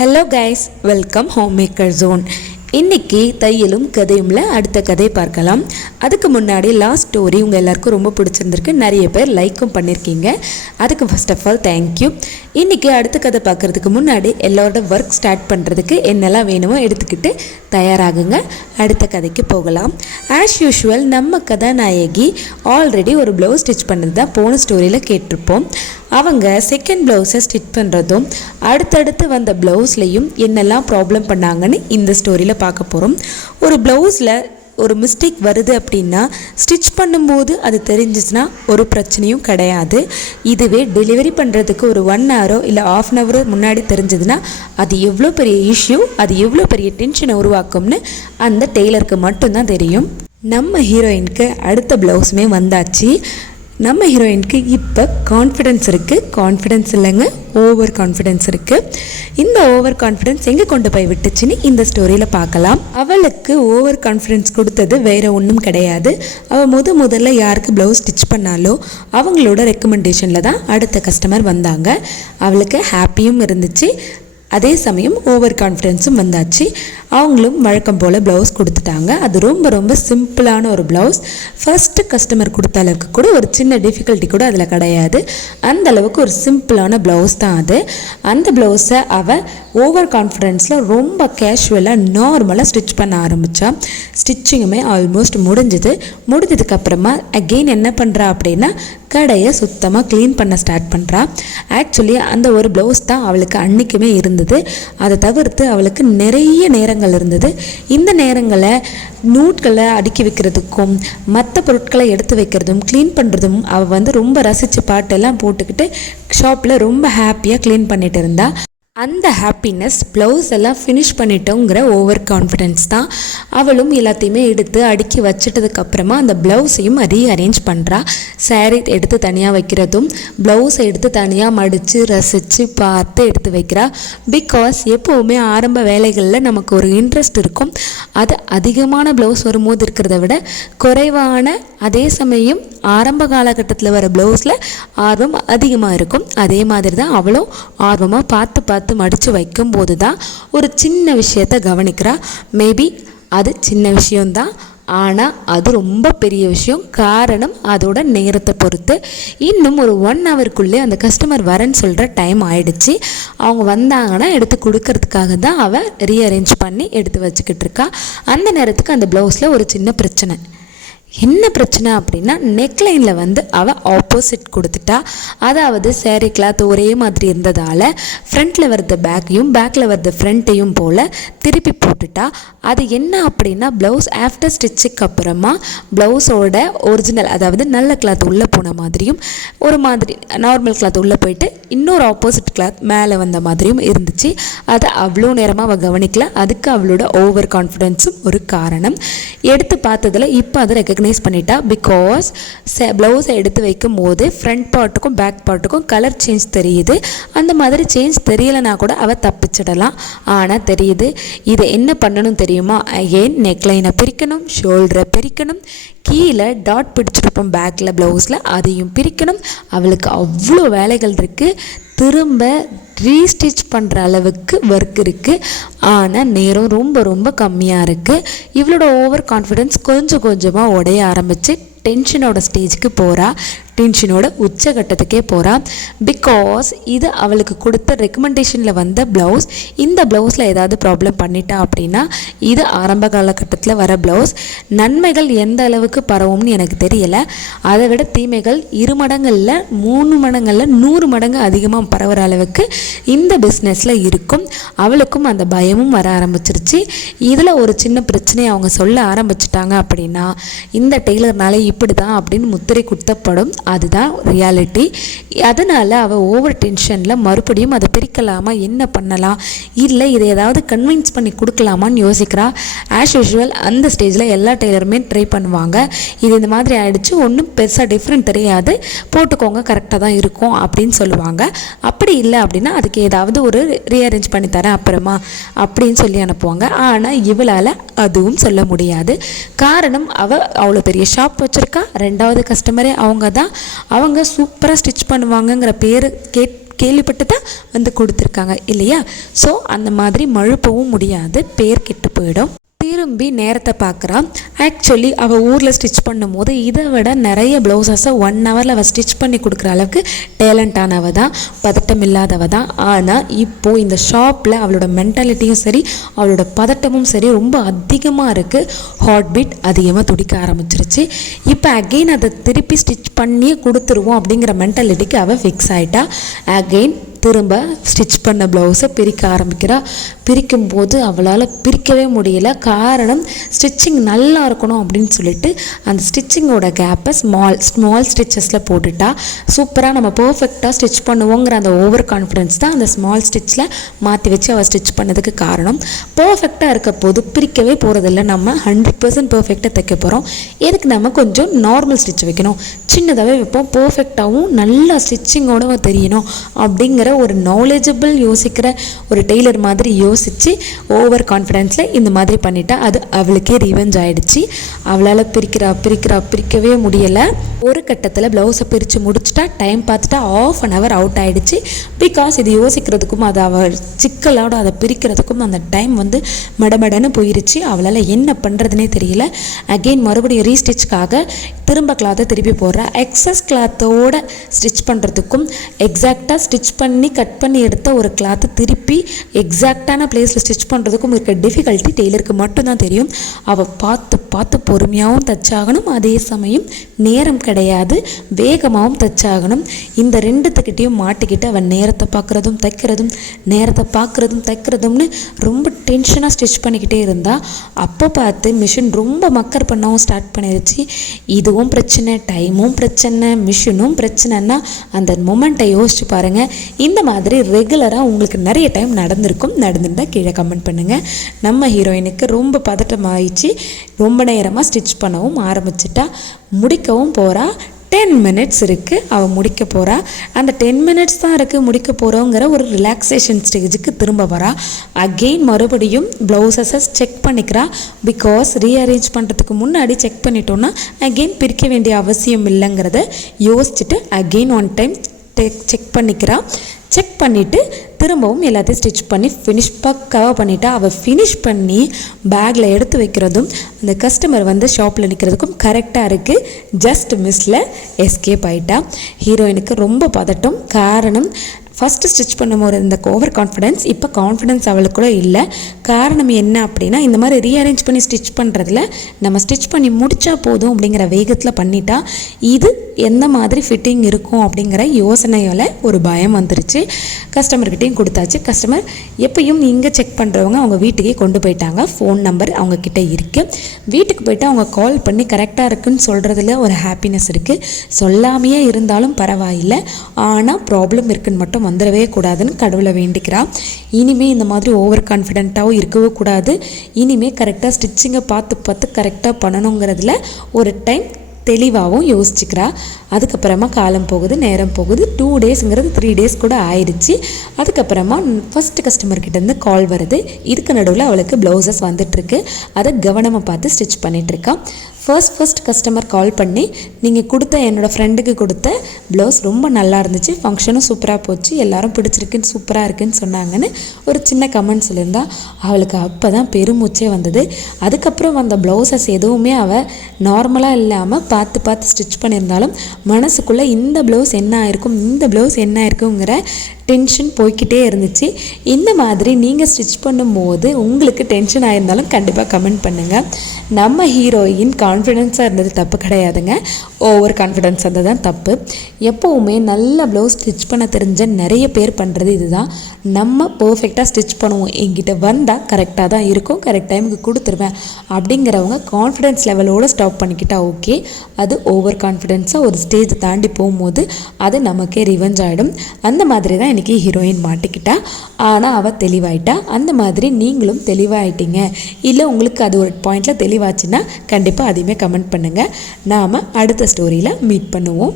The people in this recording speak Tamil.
Hello guys, welcome homemaker zone. இன்றைக்கி தையலும் கதையும்ல அடுத்த கதை பார்க்கலாம். அதுக்கு முன்னாடி லாஸ்ட் ஸ்டோரி உங்கள் எல்லாருக்கும் ரொம்ப பிடிச்சிருந்துருக்கு. நிறைய பேர் லைக்கும் பண்ணியிருக்கீங்க. அதுக்கு ஃபர்ஸ்ட் ஆஃப் ஆல் தேங்க்யூ. இன்றைக்கி அடுத்த கதை பார்க்குறதுக்கு முன்னாடி எல்லாரோட ஒர்க் ஸ்டார்ட் பண்ணுறதுக்கு என்னெல்லாம் வேணுமோ எடுத்துக்கிட்டு தயாராகுங்க. அடுத்த கதைக்கு போகலாம். ஆஸ் யூஷுவல் நம்ம கதாநாயகி ஆல்ரெடி ஒரு ப்ளவுஸ் ஸ்டிச் பண்ணது தான் போன ஸ்டோரியில் கேட்டிருப்போம். அவங்க செகண்ட் ப்ளவுஸை ஸ்டிச் பண்ணுறதும் அடுத்தடுத்து வந்த ப்ளவுஸ்லையும் என்னெல்லாம் ப்ராப்ளம் பண்ணாங்கன்னு இந்த ஸ்டோரியில் பார்க்க போகிறோம். ஒரு ப்ளவுஸில் ஒரு மிஸ்டேக் வருது அப்படின்னா ஸ்டிச் பண்ணும்போது அது தெரிஞ்சிச்சுன்னா ஒரு பிரச்சனையும் கிடையாது. இதுவே டெலிவரி பண்ணுறதுக்கு ஒரு 1 ஹவரோ இல்லை 1/2 ஹவரோ முன்னாடி தெரிஞ்சதுன்னா அது எவ்வளோ பெரிய இஷ்யூ, அது எவ்வளோ பெரிய டென்ஷனை உருவாக்கும்னு அந்த டெய்லருக்கு மட்டும்தான் தெரியும். நம்ம ஹீரோயினுக்கு அடுத்த ப்ளவுஸுமே வந்தாச்சு. நம்ம ஹீரோயினுக்கு இப்போ கான்ஃபிடென்ஸ் இருக்குது. கான்ஃபிடென்ஸ் இல்லைங்க, ஓவர் கான்ஃபிடென்ஸ் இருக்குது. இந்த ஓவர் கான்ஃபிடென்ஸ் எங்கே கொண்டு போய் விட்டுச்சுன்னு இந்த ஸ்டோரியில் பார்க்கலாம். அவளுக்கு ஓவர் கான்ஃபிடென்ஸ் கொடுத்தது வேறு ஒன்றும் கிடையாது. அவள் முதல்ல யாருக்கு ப்ளவுஸ் ஸ்டிச் பண்ணாலோ அவங்களோட ரெக்கமெண்டேஷனில் தான் அடுத்த கஸ்டமர் வந்தாங்க. அவளுக்கு ஹாப்பியும் இருந்துச்சு, அதே சமயம் ஓவர் கான்ஃபிடென்ஸும் வந்தாச்சு. அவங்களும் வழக்கம் போல் ப்ளவுஸ் கொடுத்துட்டாங்க. அது ரொம்ப சிம்பிளான ஒரு ப்ளவுஸ். ஃபஸ்ட்டு கஸ்டமர் கொடுத்த அளவுக்கு கூட ஒரு சின்ன டிஃபிகல்ட்டி கூட அதில் கிடையாது. அந்த அளவுக்கு ஒரு சிம்பிளான ப்ளவுஸ் தான் அது. அந்த ப்ளவுஸை அவள் ஓவர் கான்ஃபிடென்ஸில் ரொம்ப கேஷுவலாக நார்மலாக ஸ்டிச் பண்ண ஆரம்பித்தா. ஸ்டிச்சிங்குமே ஆல்மோஸ்ட் முடிஞ்சதுக்கப்புறமா அகெயின் என்ன பண்ணுறா அப்படின்னா கடையை சுத்தமாக க்ளீன் பண்ண ஸ்டார்ட் பண்ணுறா. ஆக்சுவலி அந்த ஒரு ப்ளவுஸ் தான் அவளுக்கு அன்றைக்குமே இருந்தது. அதை தவிர்த்து அவளுக்கு நிறைய நேரங்கள் இருந்தது. இந்த நேரங்களை நூட்களை அடுக்கி வைக்கிறதுக்கும் மற்ற பொருட்களை எடுத்து வைக்கிறதும் க்ளீன் பண்ணுறதும் அவள் ரொம்ப ரசித்து பாட்டெல்லாம் போட்டுக்கிட்டு ஷாப்பில் ரொம்ப ஹாப்பியாக க்ளீன் பண்ணிட்டு இருந்தா. அந்த ஹாப்பினஸ் ப்ளவுஸ் எல்லாம் ஃபினிஷ் பண்ணிட்டோங்கிற ஓவர் கான்ஃபிடென்ஸ் தான். அவளும் எல்லாத்தையுமே எடுத்து அடுக்கி வச்சிட்டதுக்கப்புறமா அந்த ப்ளவுஸையும் ரீஅரேஞ்ச் பண்ணுறா. சாரீ எடுத்து தனியாக வைக்கிறதும் ப்ளவுஸை எடுத்து தனியாக மடித்து ரசித்து பார்த்து எடுத்து வைக்கிறா. பிகாஸ் எப்போவுமே ஆரம்ப வேலைகளில் நமக்கு ஒரு இன்ட்ரெஸ்ட் இருக்கும். அது அதிகமான ப்ளவுஸ் வரும்போது இருக்கிறத விட குறைவான அதே சமயம் ஆரம்ப காலகட்டத்தில் வர ப்ளவுஸில் ஆர்வம் அதிகமாக இருக்கும். அதே மாதிரி தான் அவளும் ஆர்வமாக பார்த்து மடித்து வைக்கும்போது தான் ஒரு சின்ன விஷயத்தை கவனிக்கிறா. மேபி அது சின்ன விஷயம்தான், ஆனால் அது ரொம்ப பெரிய விஷயம். காரணம் அதோட நேரத்தை பொறுத்து. இன்னும் ஒரு 1 ஹவருக்குள்ளே அந்த கஸ்டமர் வரேன்னு சொல்கிற டைம் ஆயிடுச்சு. அவங்க வந்தாங்கன்னா எடுத்து கொடுக்கறதுக்காக தான் அவள் ரீஅரேஞ்ச் பண்ணி எடுத்து வச்சுக்கிட்டு இருக்கா. அந்த நேரத்துக்கு அந்த ப்ளவுஸில் ஒரு சின்ன பிரச்சனை. என்ன பிரச்சனை அப்படின்னா நெக்லைனில் அவள் ஆப்போசிட் கொடுத்துட்டா. அதாவது சேரீ கிளாத் ஒரே மாதிரி இருந்ததால் ஃப்ரண்ட்டில் வர்றது பேக்கையும் பேக்கில் வர்றது ஃப்ரண்ட்டையும் போல் திருப்பி போட்டுட்டா. அது என்ன அப்படின்னா ப்ளவுஸ் ஆஃப்டர் ஸ்டிச்சுக்கு அப்புறமா ப்ளவுஸோட ஒரிஜினல், அதாவது நல்ல கிளாத் உள்ளே போன மாதிரியும் ஒரு மாதிரி நார்மல் கிளாத் உள்ளே போயிட்டு இன்னொரு ஆப்போசிட் கிளாத் மேலே வந்த மாதிரியும் இருந்துச்சு. அதை அவ்வளோ நேரமாக அவள் கவனிக்கல. அதுக்கு அவளோட ஓவர் கான்ஃபிடென்ஸும் ஒரு காரணம். எடுத்து பார்த்ததில் இப்போ அதை ரெக்கக்னைஸ் பண்ணிட்டா. பிகாஸ் ப்ளவுஸை எடுத்து வைக்கும் போது ஃப்ரண்ட் பார்ட்டுக்கும் பேக் பார்ட்டுக்கும் கலர் சேஞ்ச் தெரியுது. அந்த மாதிரி சேஞ்ச் தெரியலைனா கூட அவள் தப்பிச்சிடலாம். ஆனால் தெரியுது. இதை என்ன பண்ணணும் தெரியுமா? அகெயின் நெக்லைனை பிரிக்கணும், ஷோல்டரை பிரிக்கணும், கீழே டாட் பிடிச்சிருப்போம் பேக்கில் ப்ளவுஸில் அதையும் பிரிக்கணும். அவளுக்கு அவ்வளோ வேலைகள் இருக்குது. திரும்ப ரீஸ்டிச் பண்ணுற அளவுக்கு ஒர்க் இருக்குது. ஆனால் நேரம் ரொம்ப கம்மியாக இருக்குது. இவளோட ஓவர் கான்ஃபிடென்ஸ் கொஞ்சமாக உடைய ஆரம்பித்து டென்ஷனோட ஸ்டேஜுக்கு போகிறா. டென்ஷனோட உச்சகட்டத்துக்கே போகிறா. பிகாஸ் இது அவளுக்கு கொடுத்த ரெக்கமெண்டேஷனில் வந்த ப்ளவுஸ். இந்த ப்ளவுஸில் ஏதாவது ப்ராப்ளம் பண்ணிட்டா அப்படின்னா இது ஆரம்ப காலகட்டத்தில் வர ப்ளவுஸ். நன்மைகள் எந்த அளவுக்கு பரவும்னு எனக்கு தெரியலை. அதை விட தீமைகள் 2 மடங்களில் 3 மடங்களில் 100 மடங்கு அதிகமாக பரவுற அளவுக்கு இந்த பிஸ்னஸில் இருக்கும். அவளுக்கும் அந்த பயமும் வர ஆரம்பிச்சிருச்சு. இதில் ஒரு சின்ன பிரச்சனையை அவங்க சொல்ல ஆரம்பிச்சிட்டாங்க அப்படின்னா இந்த டெய்லர்னால இப்படி தான் அப்படின்னு முத்திரை குத்தப்படும். அதுதான் ரியாலிட்டி. அதனால் அவள் ஓவர் டென்ஷனில் மறுபடியும் அதை பிரிக்கலாமா, என்ன பண்ணலாம், இல்லை இதை ஏதாவது கன்வின்ஸ் பண்ணி கொடுக்கலாமான்னு யோசிக்கிறா. ஆஸ் யூஷுவல் அந்த ஸ்டேஜில் எல்லா டெய்லருமே ட்ரை பண்ணுவாங்க. இது இந்த மாதிரி ஆகிடுச்சு, ஒன்றும் பெருசாக டிஃப்ரெண்ட் தெரியாது, போட்டுக்கோங்க, கரெக்டாக தான் இருக்கும் அப்படின்னு சொல்லுவாங்க. அப்படி இல்லை அப்படின்னா அதுக்கு ஏதாவது ஒரு ரீஅரேஞ்ச் பண்ணி தரேன் அப்புறமா அப்படின்னு சொல்லி அனுப்புவாங்க. ஆனால் இவளால் அதுவும் சொல்ல முடியாது. காரணம் அவள் அவ்வளோ பெரிய ஷாப் வச்சுருக்கா. 2வது கஸ்டமரே அவங்க தான். அவங்க சூப்பராக ஸ்டிச் பண்ணுவாங்கங்கிற பேர் கேள்விப்பட்டு தான் வந்து கொடுத்துருக்காங்க இல்லையா. ஸோ அந்த மாதிரி மழுப்பவும் முடியாது, பேர் கெட்டு போயிடும். திரும்பி நேரத்தை பார்க்குறான். ஆக்சுவலி அவள் ஊரில் ஸ்டிச் பண்ணும் போது இதை விட நிறைய ப்ளவுசஸை 1 ஹவரில் அவள் ஸ்டிச் பண்ணி கொடுக்குற அளவுக்கு டேலண்டானவ தான், பதட்டம் இல்லாதவ தான். ஆனால் இப்போது இந்த ஷாப்பில் அவளோட மென்டாலிட்டியும் சரி, அவளோட பதட்டமும் சரி ரொம்ப அதிகமாக இருக்குது. ஹார்ட் பீட் அதிகமாக துடிக்க ஆரம்பிச்சிருச்சு. இப்போ அகெயின் அதை திருப்பி ஸ்டிச் பண்ணியே கொடுத்துருவோம் அப்படிங்கிற மென்டாலிட்டிக்கு அவள் ஃபிக்ஸ் ஆகிட்டா. அகெயின் திரும்ப ஸ்டிச் பண்ண ப்ளவுஸை பிரிக்க ஆரம்பிக்கிறா. பிரிக்கும்போது அவளால் பிரிக்கவே முடியல. காரணம், ஸ்டிச்சிங் நல்லா இருக்கணும் அப்படின்னு சொல்லிட்டு அந்த ஸ்டிச்சிங்கோட கேப்பை ஸ்மால் ஸ்டிச்சஸில் போட்டுட்டா. சூப்பராக நம்ம பர்ஃபெக்டாக ஸ்டிச் பண்ணுவோங்கிற அந்த ஓவர் கான்ஃபிடென்ஸ் தான் அந்த ஸ்மால் ஸ்டிச்சில் மாற்றி வச்சு அவள் ஸ்டிச் பண்ணதுக்கு காரணம். பர்ஃபெக்டாக இருக்க போது பிரிக்கவே போகிறதில்ல. நம்ம 100% பர்ஃபெக்டாக தைக்க போகிறோம். எதுக்கு நம்ம கொஞ்சம் நார்மல் ஸ்டிச் வைக்கணும், சின்னதாகவே வைப்போம், பர்ஃபெக்டாகவும் நல்லா ஸ்டிச்சிங்கோட தெரியணும் அப்படிங்கிற ஒரு நாலேஜபிள் யோசிக்கிற ஒரு டெய்லர் மாதிரி யோசித்து ஓவர் கான்ஃபிடென்ஸில் இந்த மாதிரி பண்ணிட்டா. அது அவளுக்கே ரிவெஞ்ச் ஆகிடுச்சு. அவளால் பிரிக்கவே முடியலை. ஒரு கட்டத்தில் ப்ளவுஸை பிரித்து முடிச்சுட்டா. டைம் பார்த்துட்டா 1/2 hour அவுட் ஆகிடுச்சு. பிகாஸ் இது யோசிக்கிறதுக்கும் அது அவள் சிக்கலோட அதை பிரிக்கிறதுக்கும் அந்த டைம் வந்து மடமடன்னு போயிருச்சு. அவளால் என்ன பண்ணுறதுனே தெரியல. அகெயின் மறுபடியும் ரீஸ்டிச்சுக்காக திரும்ப கிளாத்தை திருப்பி போடுறா. எக்ஸஸ் கிளாத்தோட ஸ்டிச் பண்ணுறதுக்கும் எக்ஸாக்டாக ஸ்டிச் பண்ணி கட் பண்ணி எடுத்த ஒரு கிளாத்தை திருப்பி எக்ஸாக்டான பிளேஸில் ஸ்டிச் பண்ணுறதுக்கும் இருக்க டிஃபிகல்ட்டி டெய்லருக்கு மட்டும்தான் தெரியும். அவள் பார்த்து பொறுமையாகவும் தச்சாகணும், அதே சமயம் நேரம் கிடையாது, வேகமாகவும் தச்சாகணும். இந்த ரெண்டுத்துக்கிட்டையும் மாட்டிக்கிட்டு அவன் நேரத்தை பார்க்குறதும் தைக்கிறதும் நேரத்தை பார்க்குறதும் தைக்கிறதும்னு ரொம்ப டென்ஷனாக ஸ்டிச் பண்ணிக்கிட்டே இருந்தால் அப்போ பார்த்து மிஷின் ரொம்ப மக்கர் பண்ணவும் ஸ்டார்ட் பண்ணிடுச்சு. இதுவும் பிரச்சனை, டைமும் பிரச்சனை, மிஷினும் பிரச்சனைன்னா அந்த மொமெண்ட்டை யோசிச்சு பாருங்கள். இந்த மாதிரி ரெகுலராக உங்களுக்கு நிறைய டைம் நடந்திருந்தால் கீழே கமெண்ட் பண்ணுங்கள். நம்ம ஹீரோயினுக்கு ரொம்ப பதட்டம் ஆயிடுச்சு. ரொம்ப நேரமாக ஸ்டிச் பண்ணவும் ஆரம்பிச்சிட்டா. முடிக்கவும் போகிறா. 10 minutes இருக்குது, அவள் முடிக்க போகிறா. அந்த 10 minutes தான் இருக்குது முடிக்க போகிறோங்கிற ஒரு ரிலாக்ஸேஷன் ஸ்டேஜுக்கு திரும்ப வரா. அகெயின் மறுபடியும் ப்ளவுசஸை செக் பண்ணிக்கிறா. பிகாஸ் ரீஅரேஞ்ச் பண்ணுறதுக்கு முன்னாடி செக் பண்ணிட்டோன்னா அகெயின் பிரிக்க வேண்டிய அவசியம் இல்லைங்கிறத யோசிச்சுட்டு அகெயின் 1 time செக் பண்ணிக்கிறா. செக் பண்ணிவிட்டு திரும்பவும் எல்லாத்தையும் ஸ்டிச் பண்ணி பக்காவாக பண்ணிவிட்டா. அவள் ஃபினிஷ் பண்ணி பேக்கில் எடுத்து வைக்கிறதும் அந்த கஸ்டமர் வந்து ஷாப்பில் நிற்கிறதுக்கும் கரெக்டாக இருக்குது. ஜஸ்ட் மிஸ்ஸில் எஸ்கேப் ஆகிட்டா. ஹீரோயினுக்கு ரொம்ப பதட்டம். காரணம், ஃபஸ்ட்டு ஸ்டிச் பண்ணும்போது இந்த ஓவர் கான்ஃபிடென்ஸ், இப்போ கான்ஃபிடென்ஸ் அவளுக்குள்ள இல்லை. காரணம் என்ன அப்படின்னா, இந்த மாதிரி ரீஅரேஞ்ச் பண்ணி ஸ்டிச் பண்ணுறதுல நம்ம ஸ்டிச் பண்ணி முடித்தா போதும் அப்படிங்கிற வேகத்தில் பண்ணிட்டா. இது எந்த மாதிரி ஃபிட்டிங் இருக்கும் அப்படிங்கிற யோசனையால் ஒரு பயம் வந்துருச்சு. கஸ்டமர்கிட்டையும் கொடுத்தாச்சு. கஸ்டமர் எப்பயும் இங்கே செக் பண்ணுறவங்க அவங்க வீட்டுக்கே கொண்டு போயிட்டாங்க. ஃபோன் நம்பர் அவங்கக்கிட்ட இருக்குது. வீட்டுக்கு போய்ட்டு அவங்க கால் பண்ணி கரெக்டாக இருக்குன்னு சொல்கிறதுல ஒரு ஹாப்பினஸ் இருக்குது. சொல்லாமையே இருந்தாலும் பரவாயில்லை, ஆனால் ப்ராப்ளம் இருக்குன்னு மட்டும் வந்துடவே கூடாதுன்னு கடவுளை வேண்டிக்கிறான். இனிமேல் இந்த மாதிரி ஓவர் கான்ஃபிடென்ட்டாகவும் இருக்கவே கூடாது. இனிமேல் கரெக்டாக ஸ்டிச்சிங்கை பார்த்து கரெக்டாக பண்ணணுங்கிறதுல ஒரு டைம் தெளிவாகவும் யோசிச்சுக்கிறா. அதுக்கப்புறமா காலம் போகுது, நேரம் போகுது. 2 daysங்கிறது 3 days கூட ஆயிடுச்சு. அதுக்கப்புறமா ஃபஸ்ட்டு கஸ்டமர்கிட்டேருந்து கால் வருது. இதுக்கு நடுவில் அவளுக்கு ப்ளவுசஸ் வந்துட்டுருக்கு. அதை கவனமாக பார்த்து ஸ்டிச் பண்ணிகிட்ருக்கா. ஃபர்ஸ்ட் கஸ்டமர் கால் பண்ணி, நீங்கள் கொடுத்த என்னோடய ஃப்ரெண்டுக்கு கொடுத்த ப்ளவுஸ் ரொம்ப நல்லா இருந்துச்சு, ஃபங்க்ஷனும் சூப்பராக போச்சு, எல்லோரும் பிடிச்சிருக்குன்னு சூப்பராக இருக்குன்னு சொன்னாங்கன்னு ஒரு சின்ன கமெண்ட் சொல்லியிருந்தா. அவளுக்கு அப்போ தான் பெருமூச்சே வந்தது. அதுக்கப்புறம் வந்த ப்ளவுசஸ் எதுவுமே அவள் நார்மலாக இல்லாமல் பார்த்து ஸ்டிச் பண்ணியிருந்தாலும் மனசுக்குள்ளே இந்த ப்ளவுஸ் என்ன ஆயிருக்குங்கிற டென்ஷன் போய்கிட்டே இருந்துச்சு. இந்த மாதிரி நீங்கள் ஸ்டிச் பண்ணும்போது உங்களுக்கு டென்ஷன் ஆயிருந்தாலும் கண்டிப்பாக கமெண்ட் பண்ணுங்கள். நம்ம ஹீரோயின் கான்ஃபிடென்ஸாக இருந்தது தப்பு கிடையாதுங்க, ஓவர் கான்ஃபிடென்ஸ் இருந்தது தான் தப்பு. எப்போவுமே நல்ல ப்ளவுஸ் ஸ்டிச் பண்ண தெரிஞ்ச நிறைய பேர் பண்ணுறது இதுதான். நம்ம பர்ஃபெக்டாக ஸ்டிச் பண்ணுவோம், என்கிட்ட வந்தால் கரெக்டாக தான் இருக்கும், கரெக்ட் டைமுக்கு கொடுத்துருவேன் அப்படிங்கிறவங்க கான்ஃபிடென்ஸ் லெவலோடு ஸ்டாப் பண்ணிக்கிட்டால் ஓகே. அது ஓவர் கான்ஃபிடென்ஸாக ஒரு ஸ்டேஜ் தாண்டி போகும்போது அது நமக்கே ரிவெஞ்ச் ஆகிடும். அந்த மாதிரி தான் இன்றைக்கி ஹீரோயின் மாட்டிக்கிட்டா. ஆனால் அவள் தெளிவாயிட்டா. அந்த மாதிரி நீங்களும் தெளிவாயிட்டீங்க, இல்லை உங்களுக்கு அது ஒரு பாயிண்டில் தெளிவாச்சுன்னா கண்டிப்பாக அதையுமே கமெண்ட் பண்ணுங்கள். நாம் அடுத்த ஸ்டோரியில் மீட் பண்ணுவோம்.